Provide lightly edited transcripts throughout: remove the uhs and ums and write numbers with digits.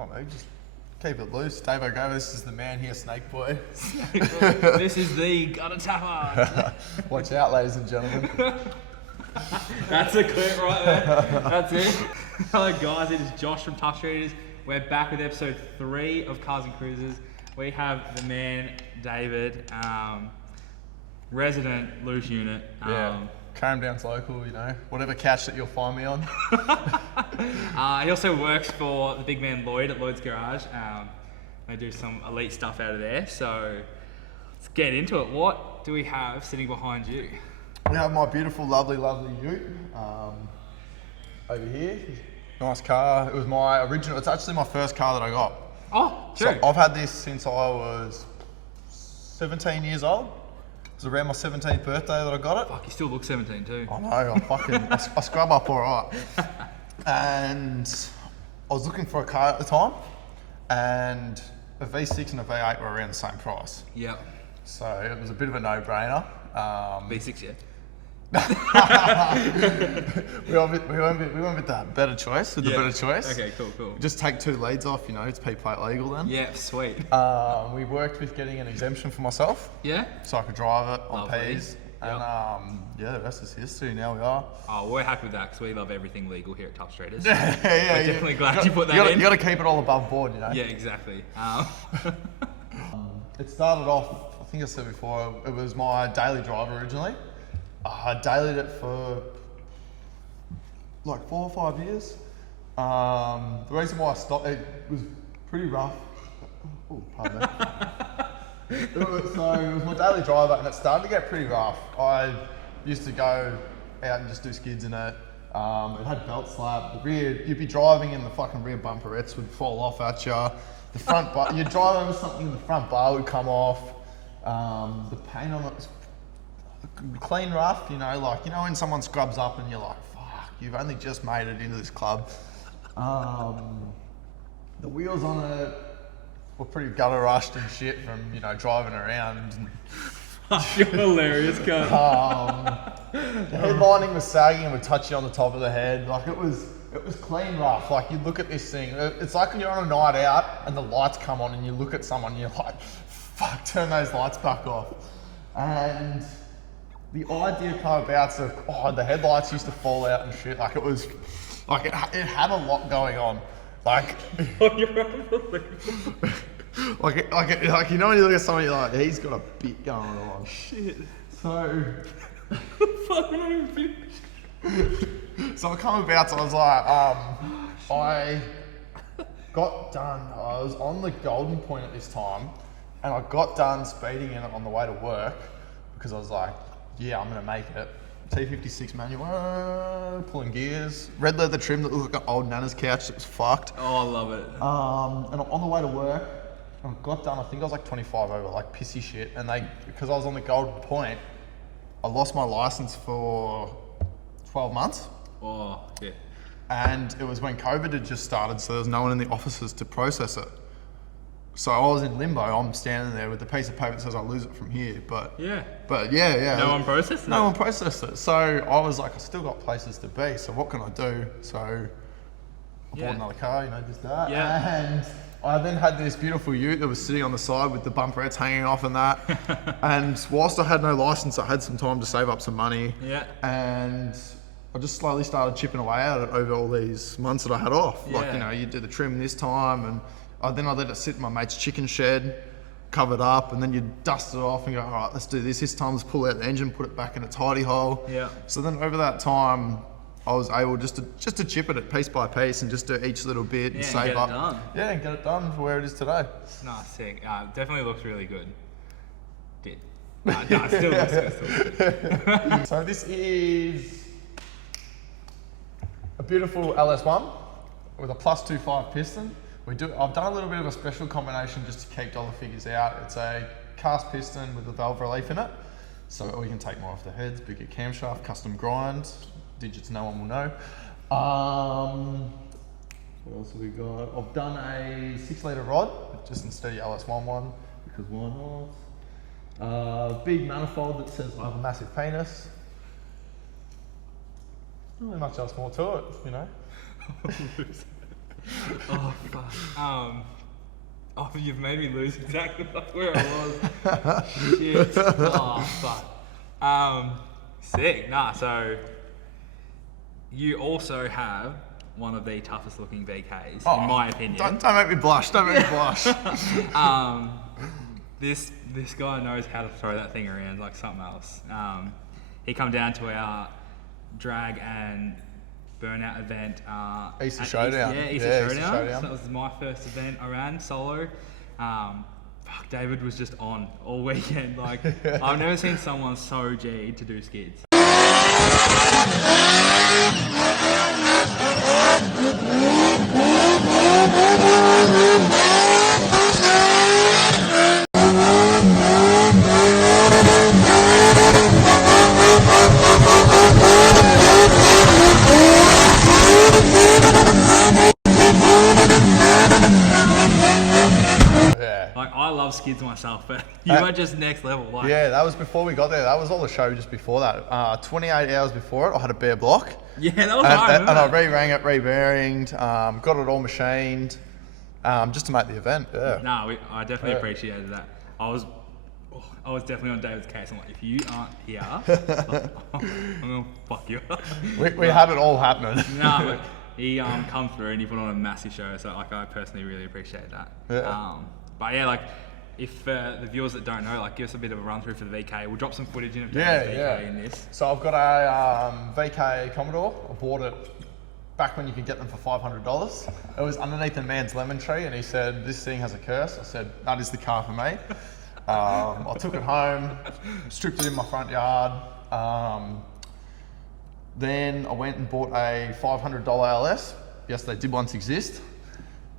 I don't know, just keep it loose. Dave O'Gova, this is the man here, Snake Boy. This is the gutter tapper. Watch out, ladies and gentlemen. That's a clip right there. That's it. Hello guys, it is Josh from Tuff. We're back with episode 3 of Cars and Cruisers. We have the man, David, resident loose unit. Carramdown's local, you know, whatever couch that you'll find me on. He also works for the big man Lloyd at Lloyd's Garage. They do some elite stuff out of there. So let's get into it. What do we have sitting behind you? We have my beautiful, lovely Ute over here. Nice car. It was my original, it's actually my first car that I got. Oh, true. So I've had this since I was 17 years old. It was around my 17th birthday that I got it. Fuck, you still look 17 too. I know, I scrub up all right. And I was looking for a car at the time, and a V6 and a V8 were around the same price. Yep. So it was a bit of a no-brainer. V6, yeah. we went with the better choice. Okay, cool. Just take 2 leads off, you know, it's P-plate legal then. Yeah, sweet. We worked with getting an exemption for myself. Yeah? So I could drive it on Lovely. Ps. Yep. And yeah, the rest is history. Now we are. Oh, we're happy with that because we love everything legal here at Tuff Streeters. Yeah. We're definitely glad you put that in. You got to keep it all above board, you know. Yeah, exactly. It started off, I think I said before, it was my daily driver originally. I dailied it for like 4 or 5 years. The reason why I stopped, it was pretty rough. Oh, pardon me. So it was my daily driver, and it started to get pretty rough. I used to go out and just do skids in it. It had belt slap. The rear, you'd be driving and the fucking rear bumperettes would fall off at you. The front bar, you'd drive over something and the front bar would come off. The paint on it was clean rough, you know, like, you know when someone scrubs up and you're like, fuck, you've only just made it into this club. The wheels on it were pretty gutter rushed and shit from, you know, driving around. You're hilarious, cunt. The headlining was sagging and would touch you on the top of the head. Like it was clean rough. Like you look at this thing, it's like when you're on a night out and the lights come on and you look at someone and you're like, fuck, turn those lights back off. And the idea came about of, the headlights used to fall out and shit. Like it was, like it had a lot going on. Like, like you know when you look at someone, you're like, he's got a bit going on. Shit. So, Fuck, I'm not even finished. so it came about, so I was like, I got done, I was on the Golden Point at this time, and I got done speeding in it on the way to work, because I was like, yeah, I'm gonna make it. T56 manual, pulling gears, red leather trim that looked like an old nana's couch that was fucked. Oh, I love it. And on the way to work, I got done, I think I was like 25 over, like pissy shit, and because I was on the Golden Point, I lost my license for 12 months. Oh, yeah. And it was when COVID had just started, so there was no one in the offices to process it. So I was in limbo. I'm standing there with the piece of paper that says I'll lose it from here, but yeah. No one processed it? No one processed it. So I was like, I still got places to be, so what can I do? So I bought another car, you know, just that. Yeah. And I then had this beautiful Ute that was sitting on the side with the bumperettes hanging off and that. And whilst I had no license, I had some time to save up some money. Yeah. And I just slowly started chipping away at it over all these months that I had off. Yeah. Like, you know, you do the trim this time, and then I let it sit in my mate's chicken shed, covered up, and then you dust it off and go, all right, let's do this. This time let's pull out the engine, put it back in its hidey hole. Yeah. So then over that time, I was able just to chip at it piece by piece and just do each little bit and save up. Done. Yeah, and get it done for where it is today. No, sick. Definitely looks really good. Did. No, it still looks good. So this is a beautiful LS1 with a +2.5 piston. I've done a little bit of a special combination just to keep dollar figures out. It's a cast piston with a valve relief in it. So we can take more off the heads, bigger camshaft, custom grind, digits no one will know. What else have we got? I've done a 6-litre rod, just instead of the LS1 one, because why not? Big manifold that says I have a massive penis. Not really much else more to it, you know. Oh fuck. Oh, you've made me lose exactly where I was. Shit. Oh fuck. Sick. Nah. So you also have one of the toughest looking VKs, in my opinion. Don't make me blush. Don't make me blush. This guy knows how to throw that thing around like something else. He come down to our drag and burnout event. Easter Showdown. Easter Showdown. So that was my first event I ran solo. Fuck, David was just on all weekend. Like, I've never seen someone so G'd to do skids. Like, I love skids myself, but you were just next level. Like, Yeah, that was before we got there. That was all the show just before that. 28 hours before it, I had a bare block. yeah, that was And I hard. re-rang it, re-bearinged, got it all machined, just to make the event. Yeah. No, I definitely appreciated that. I was definitely on David's case. I'm like, if you aren't here, I'm gonna fuck you up. We had it all happening. Nah, but he come through and he put on a massive show. So like, I personally really appreciate that. Yeah. But yeah, like, if the viewers that don't know, like, give us a bit of a run through for the VK. We'll drop some footage in of David's VK in this. So I've got a VK Commodore. I bought it back when you could get them for $500. It was underneath a man's lemon tree, and he said, "This thing has a curse." I said, "That is the car for me." I took it home, stripped it in my front yard. Then I went and bought a $500 LS. Yes, they did once exist.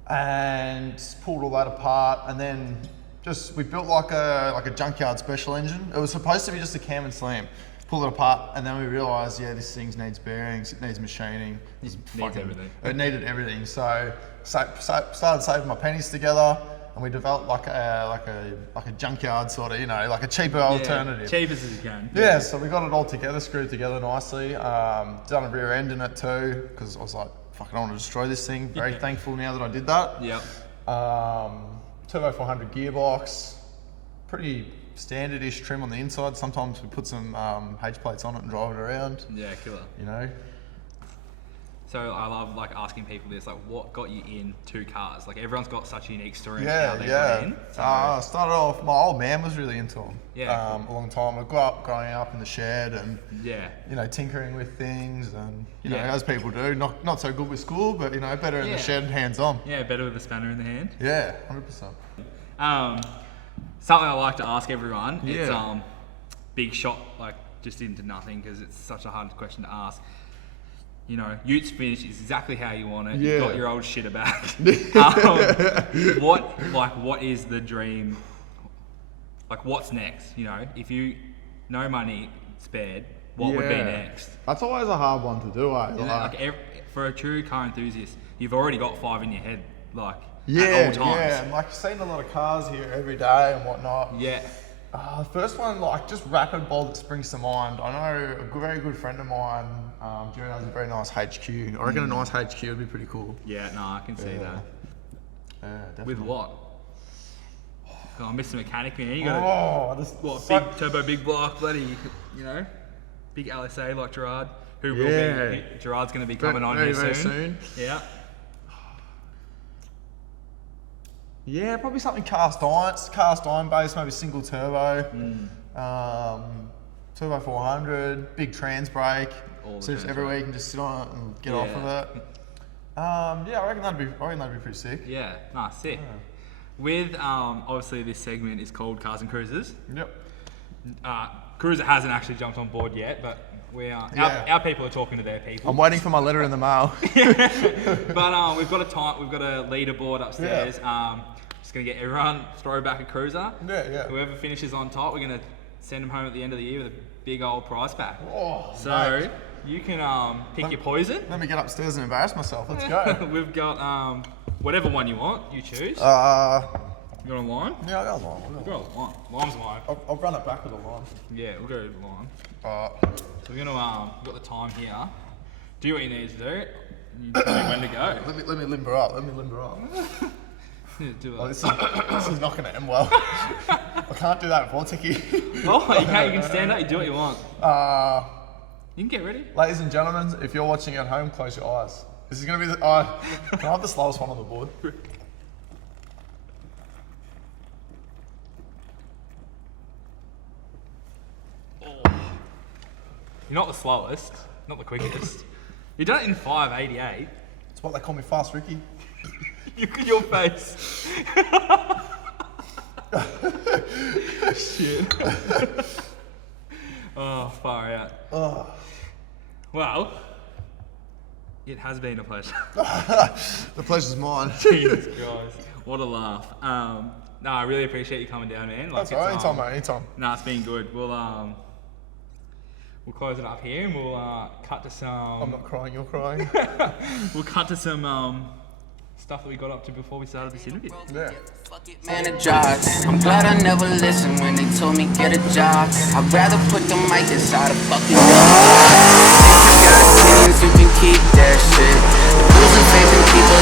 And pulled all that apart, and then we built like a junkyard special engine. It was supposed to be just a cam and slam. Pulled it apart, and then we realised, yeah, this thing needs bearings, it needs machining, Needs everything. It needed everything. So started saving my pennies together, and we developed like a junkyard sort of, like a cheaper alternative. Cheap as you can. Yeah, so we got it all together, screwed together nicely. Done a rear end in it too, because I was like, fuck, I don't want to destroy this thing. Very thankful now that I did that. Yep. Turbo 400 gearbox, pretty standard-ish trim on the inside. Sometimes we put some H plates on it and drive it around. Yeah, killer. So I love like asking people this, like, what got you into cars? Like, everyone's got such a unique story. Yeah, how they got in. So, I started off, my old man was really into them. Yeah, a long time. I grew up growing up in the shed and yeah, tinkering with things and Yeah. as people do. Not so good with school, but better in Yeah. the shed, hands on. yeah, better with a spanner in the hand. Yeah, 100%. Something I like to ask everyone. Yeah. It's big shot, like, just into nothing, because it's such a hard question to ask. Ute's finish is exactly how you want it. Yeah. You've got your old shitter back. What is the dream? Like, what's next? If you no money spared, what would be next? That's always a hard one to do, eh? For a true car enthusiast, you've already got 5 in your head, like, Yeah, at all times. yeah. And, I've seen a lot of cars here every day and whatnot. Yeah. The first one, just rapid ball that springs to mind. I know a very good friend of mine, June has a very nice HQ. I reckon a nice HQ would be pretty cool. Yeah, no, I can see that. Yeah, definitely. With what? Oh, Mr. Mechanic, man. You got big turbo, big block, bloody, big LSA like Gerard, who will be. Gerard's going to be coming on here very soon. Yeah. Yeah, probably something cast iron based, maybe single turbo, turbo 400, big trans brake. So just everywhere you can just sit on it and get off of it. I reckon that'd be pretty sick. Yeah, nice, sick. Yeah. With obviously this segment is called Cars and Cruisers. Yep. Cruiser hasn't actually jumped on board yet, but our people are talking to their people. I'm waiting for my letter in the mail. But we've got a leaderboard upstairs. Just gonna get everyone throw back a cruiser. Yeah. Whoever finishes on top, we're gonna send them home at the end of the year with a big old prize pack. Oh, so mate. you can pick your poison. Let me get upstairs and embarrass myself. Let's go. We've got whatever one you want. You choose. You want a lime? Yeah, I got a lime. We've got a lime. Lime's mine. I'll run it back with a lime. Yeah, we'll go with lime. Alright. So we're gonna we've got the time here. Do what you need to do. you tell me when to go. Let me limber up. Let me limber up. Yeah, do Oh, it. this is not going to end well. I can't do that vorticky. Oh, you can stand up. You do what you want. You can get ready. Ladies and gentlemen, if you're watching at home, close your eyes. This is going to be the... can I have the slowest one on the board? You're not the slowest, not the quickest. You done it in 5:88. It's what they call me, Fast Ricky. Look at your face. Shit. Oh, far out. Oh. Well, it has been a pleasure. The pleasure's mine. Jesus Christ, what a laugh. No, I really appreciate you coming down, man. That's all right, anytime, mate, anytime. No, it's been good. We'll close it up here and we'll cut to some. I'm not crying, you're crying. We'll cut to some stuff that we got up to before we started this interview. Yeah. Man, a job. I'm glad I never listened when they told me get a job. I'd rather put the mic inside a fucking dog. If you got opinions, you can keep that shit. Losing faith in people,